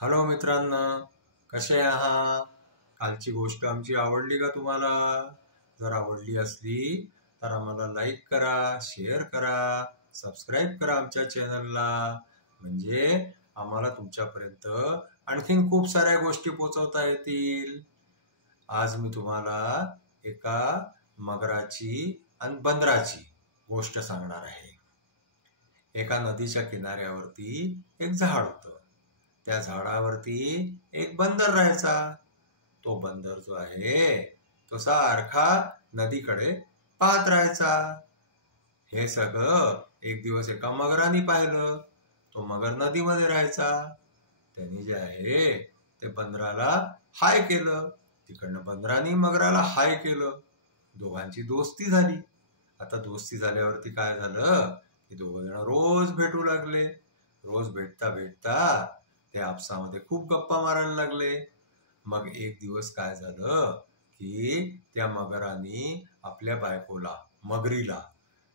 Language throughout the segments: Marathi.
हॅलो मित्रांनो, कसे आहात? कालची गोष्ट आमची आवडली का तुम्हाला? जर आवडली असली तर आम्हाला लाईक करा, शेअर करा, सबस्क्राईब करा आमच्या चॅनलला. म्हणजे आम्हाला तुमच्यापर्यंत आणखीन खूप साऱ्या गोष्टी पोहोचवता येतील. आज मी तुम्हाला एका मगराची आणि बंदराची गोष्ट सांगणार आहे. एका नदीच्या किनाऱ्यावरती एक झाड होतं. त्या झाडावरती एक बंदर राहायचा. तो बंदर जो आहे तो सारखा नदीकडे पाहत राहायचा. हे सगळं एक दिवस एका मगराने पाहिलं. तो मगर नदीमध्ये राहायचा. त्यांनी जे आहे ते बंदराला हाय केलं. तिकडनं बंदराने मगराला हाय केलं. दोघांची दोस्ती झाली. आता दोस्ती झाल्यावरती काय झालं की दोघ जण रोज भेटू लागले. रोज भेटता भेटता ते आपसामध्ये खूप गप्पा मारायला लागले. मग एक दिवस काय झालं की त्या मगराने आपल्या बायकोला मगरीला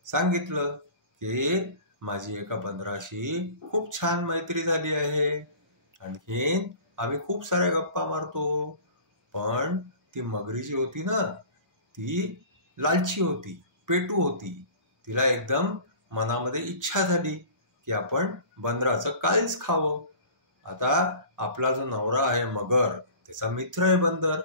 सांगितलं की माझी एका बंदराशी खूप छान मैत्री झाली आहे. आणखीन आम्ही खूप साऱ्या गप्पा मारतो. पण ती मगरी जी होती ना ती लालची होती, पेटू होती. तिला एकदम मनामध्ये इच्छा झाली की आपण बंदराचं काळीज खावं. आता आपला जो नवरा आहे मगर त्याचा मित्र आहे बंदर.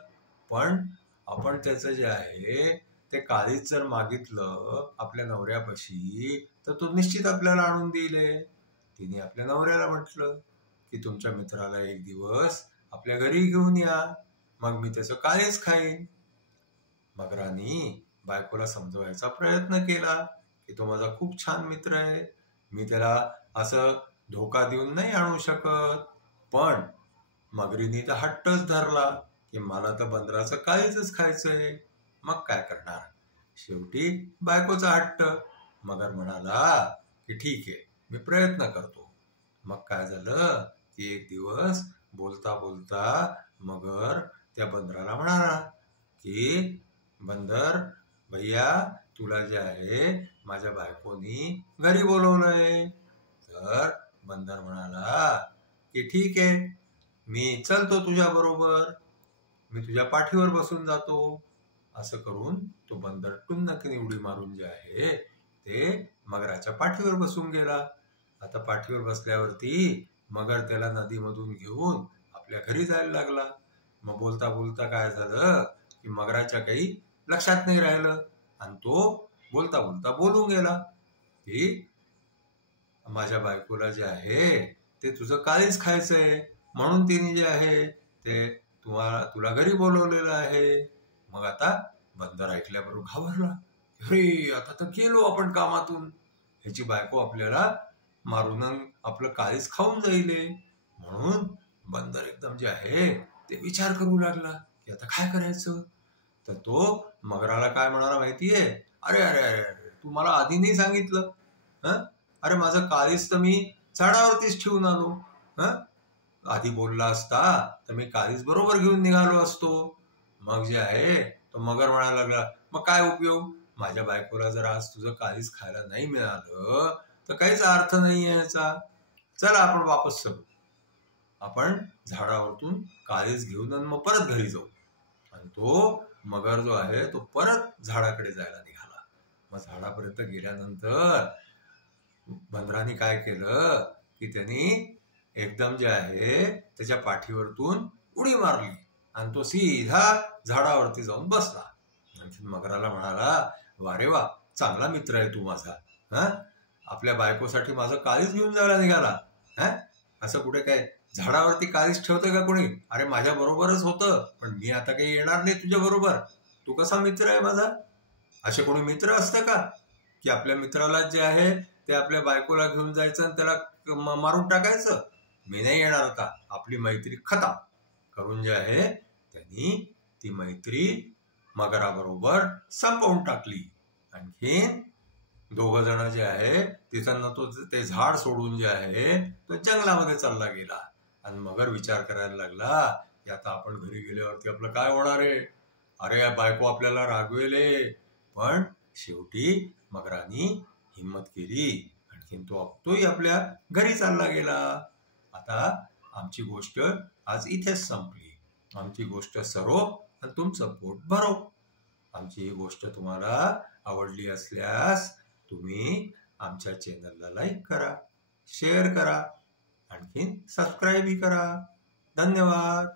पण आपण त्याचं जे आहे ते काळीज जर मागितलं आपल्या नवऱ्यापाशी तर तो निश्चित आपल्याला आणून देईल. तिने आपल्या नवऱ्याला म्हटलं की तुमच्या मित्राला एक दिवस आपल्या घरी घेऊन या, मग मी त्याचं काळीज खाईन. मगरानी बायकोला समजवायचा प्रयत्न केला की तो माझा खूप छान मित्र आहे, मी त्याला असं धोका देऊन नाही आणू शकत. पण मगरीने तर हट्टच धरला की मला तर बंदराचं काळीजच खायचंय. मग काय करणार? शेवटी बायकोचा हट्ट. मगर म्हणाला की ठीक आहे, मी प्रयत्न करतो. मग काय झालं की एक दिवस बोलता बोलता मगर त्या बंदराला म्हणाला की बंदर भैया, तुला जे आहे माझ्या बायकोनी घरी बोलवलंय. तर बंदर म्हणाला की ठीक आहे, मी चलतो तुझ्या बरोबर, मी तुझ्या पाठीवर बसून जातो. असं करून तो बंदर टुन्नकनी उडी मारून जे आहे ते मगराच्या पाठीवर बसून गेला. आता पाठीवर बसल्यावरती मगर त्याला नदीमधून घेऊन आपल्या घरी जायला लागला. मग बोलता बोलता काय झालं की मगराच्या काही लक्षात नाही राहिलं आणि तो बोलता बोलता बोलून गेला की माझ्या बायकोला जे आहे ते तुझं काळीज खायचंय, म्हणून तिने जे आहे ते तुला घरी बोलवलेलं आहे. मग आता बंदर ऐकल्याबरोबर घाबरला. अरे, आता तर गेलो आपण कामातून, ह्याची बायको आपल्याला मारून आपलं काळीज खाऊन जाईल. म्हणून बंदर एकदम जे आहे ते विचार करू लागला की आता काय करायचं. तर तो मगराला काय म्हणाला माहितीये? अरे अरे अरे अरे, तू मला आधी नाही सांगितलं. अरे, माझं काळीज तर मी झाडावरतीच ठेवून आलो. आधी बोलला असता तर मी काळीज बरोबर घेऊन निघालो असतो. मग जे आहे तो मगर म्हणायला लागला, मग काय उपयोग? माझ्या बायकोला जर आज तुझं काळीज खायला नाही मिळालं तर काहीच अर्थ नाहीये याचा. चला आपण वापस चलू. आपण झाडावरतून काळीज घेऊन आणि मग परत घरी जाऊ. आणि तो मगर जो आहे तो परत झाडाकडे जायला निघाला. मग झाडापर्यंत गेल्यानंतर बंदराने काय केलं की त्यांनी एकदम जे आहे त्याच्या पाठीवरतून उडी मारली आणि तो सीधा झाडावरती जाऊन बसला. आणखी मगराला म्हणाला, वा रे वा, चांगला मित्र आहे तू माझा. आपल्या बायकोसाठी माझं काळीज घेऊन जायला निघाला. असं कुठे काय झाडावरती काळीज ठेवतं का कोणी? अरे, माझ्या बरोबरच होतं, पण मी आता काही येणार नाही तुझ्या बरोबर. तू कसा मित्र आहे माझा? असे कोणी मित्र असतं का की आपल्या मित्राला जे आहे ते आपल्या बायकोला घेऊन जायचं आणि त्याला मारून टाकायचं? मी नाही येणार आता. आपली मैत्री खतम करून जे आहे त्यांनी ती मैत्री मगराबरोबर संपवून टाकली. आणखीन दोघ जण जे आहे तिथं तो ते झाड सोडून जे आहे तो जंगलामध्ये चालला गेला. आणि मगर विचार करायला लागला की आता आपण घरी गेल्यावरती आपलं काय होणार आहे? अरे, बायको आपल्याला रागवेले. पण शेवटी मगरानी हिंमत केली. आणखीन तोही आपल्या घरी चालला गेला. आता आमची गोष्ट आज इथेच संपली. आमची गोष्ट सरो आणि तुमचं पोट भरो. आमची ही गोष्ट तुम्हाला आवडली असल्यास तुम्ही आमच्या चॅनलला लाईक करा, शेअर करा, आणखीन सबस्क्राईबही करा. धन्यवाद.